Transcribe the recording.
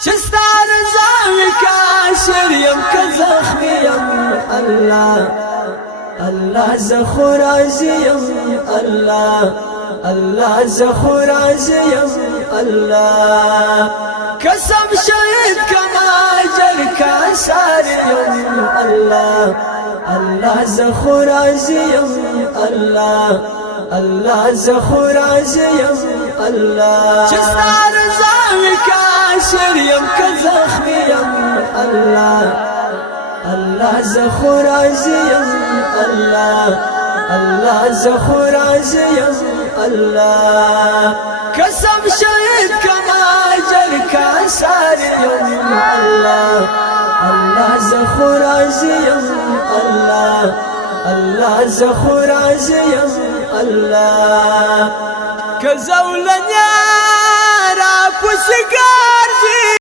چستار زاوی کاشر یم که زخمی یم الله الله زخو راضی یم الله الله زخو راضی یم الله قسم شهید کما اجر کا ساری یم الله الله زخو راضی یم الله الله زخو راضی یم الله چستار زاوی کاشر یم که زخمی یم الله الله زخو راضی یم الله الله زخو راضی یم الله قسم شهید کما اجر کا ساری یم الله الله زخو راضی یم الله الله زخو راضی یم الله که زولنیا را پسگار